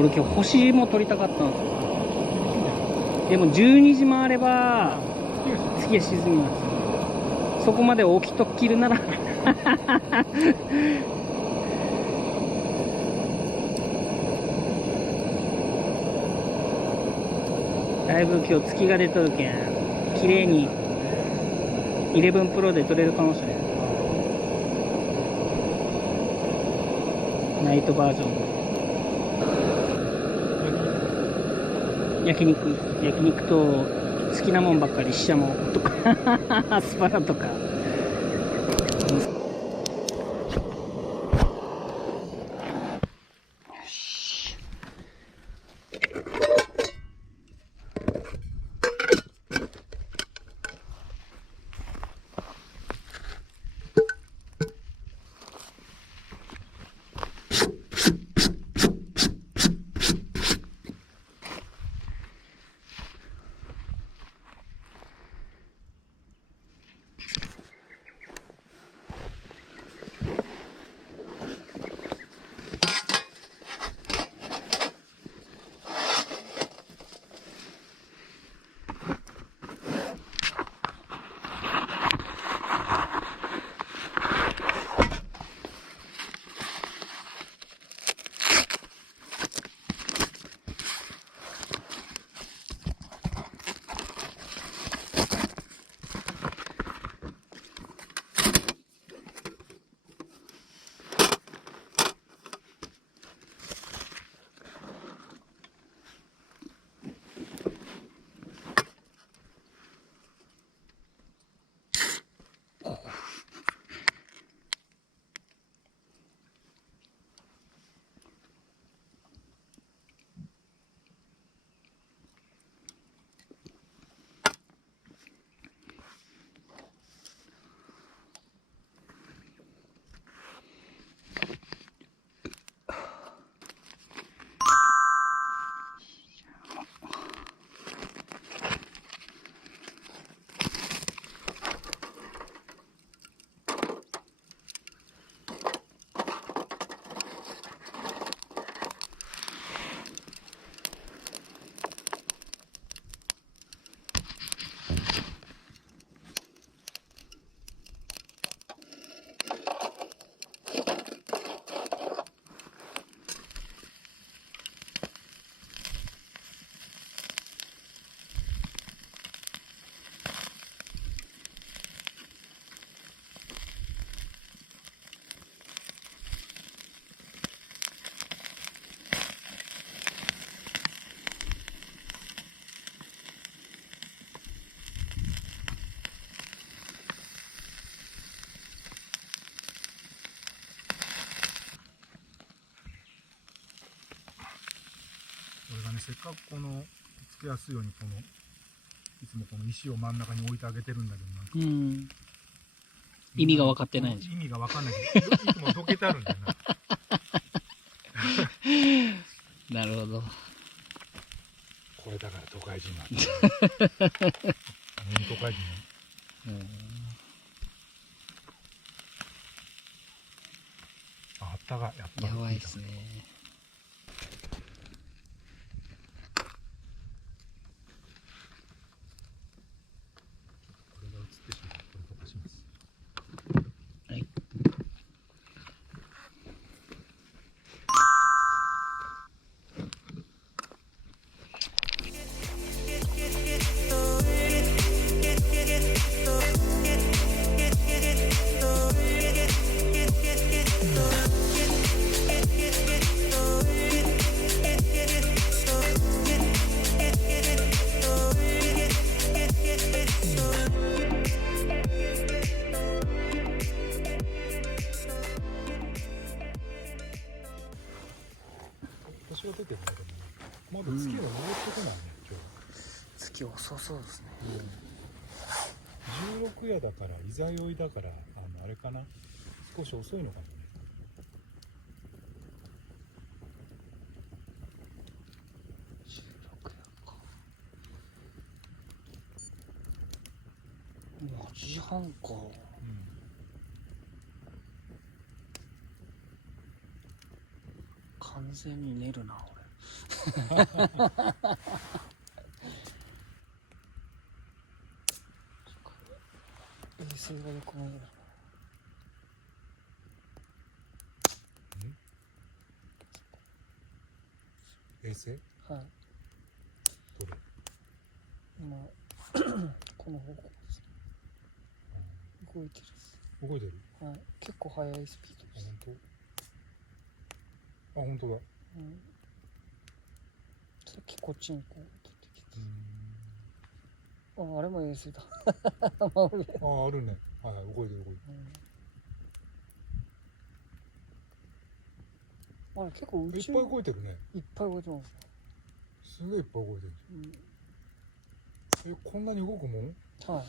俺今日星も撮りたかったんですよ。でも12時回れば月が沈みます。そこまで起きとっきるならだいぶ今日月が出とるけん綺麗に11プロで撮れるかもしれない。ナイトバージョン焼肉と好きなもんばっかり、ししゃもとかアスパラとか。俺がね、せっかくこのつけやすいようにいつもこの石を真ん中に置いてあげてるんだけど、なんか意味が分かってないでしょ。意味が分かんないけど、いつもどけてあるんだよな。なるほど。これだから都会人なんだ。都会人あったかい。やっぱりやばいっすね。これが映ってしまう。これとかします。はい。私が出てるんだけどね、まだ月が上ってこないね、今月遅そうですね。日。16夜だから、いざ酔いだから、あれかな、少し遅いのかもね。16夜か。もう8時半か。完全に寝るな俺。衛星がよく見える。衛星はい。どれ？今この方向ですね。動いてるっす。動いてる？はい。結構速いスピードです。本当だ。うん。さっきこっちにこう出てきて。あれも衛星だ。真上。あるね。はいはい、動いてる動いてる。あれ結構宇宙いっぱい動いてるね。いっぱい動いてます。すげえいっぱい動いてる。こんなに動くもん？は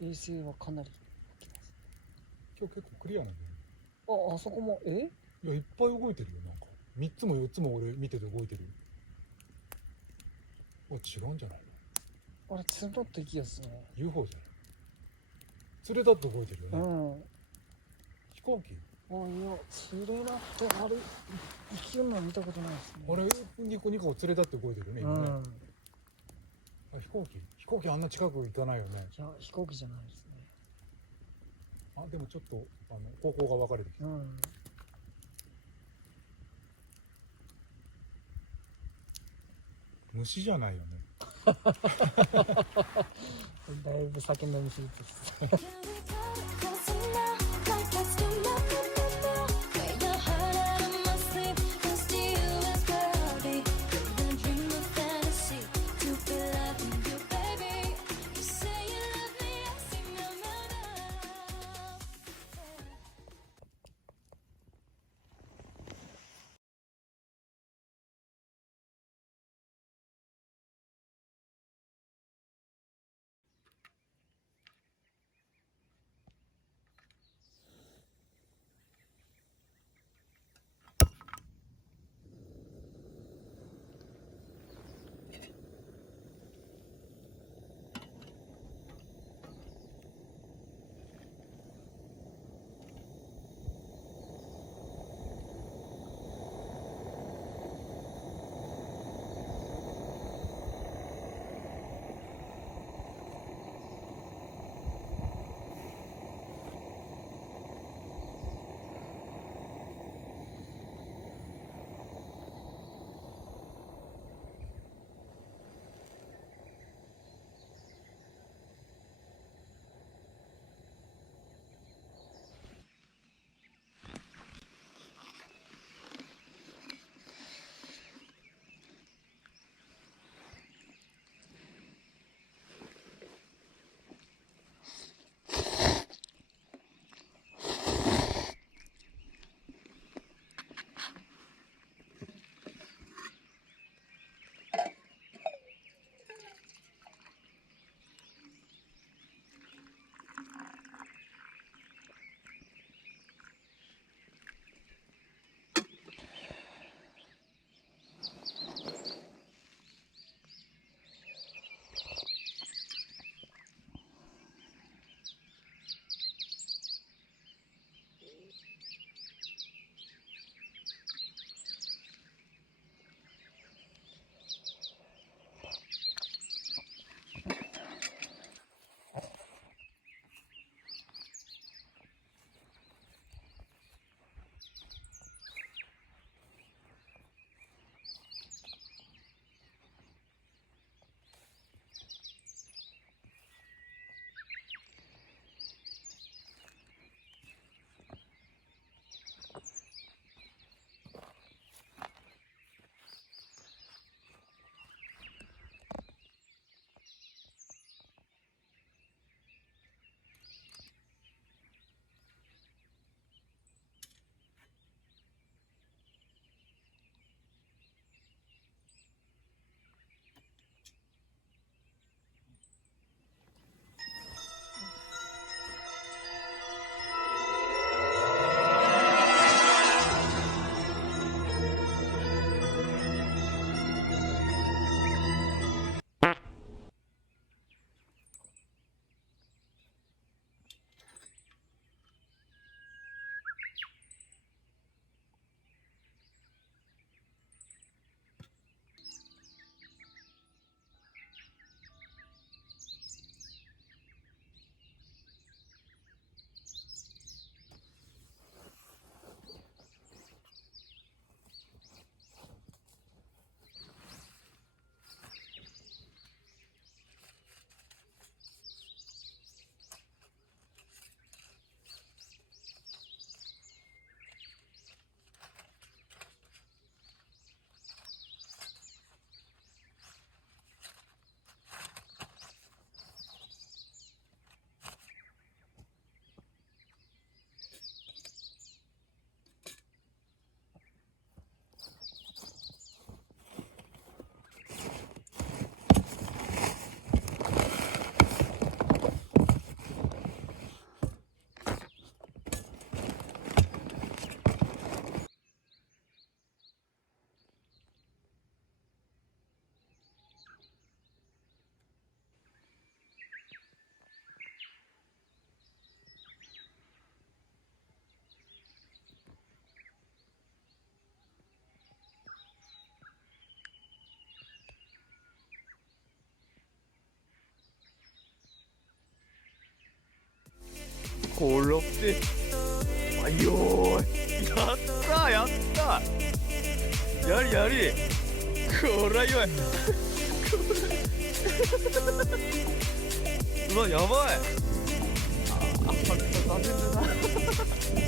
い。衛星はかなり動きます。今日結構クリアなんだよ。あそこもいや、いっぱい動いてるよ。なんか3つも4つも俺見てて動いてる。違うんじゃないの？あれ角ってきやすね。 UFO じゃない？連れ立って動いてるよね。飛行機？いや連れなってあれ生きるの見たことないですね。あれニコニコ連れ立って動いてるね今ね。飛行機あんな近く行かないよね。いや飛行機じゃないですね。でもちょっと方向が分かれてきた。虫じゃないよね。だいぶ叫んだ虫です。これってあよーい、やったーやったー、やりやり、これはよいうわやばい、あ、これ残念だな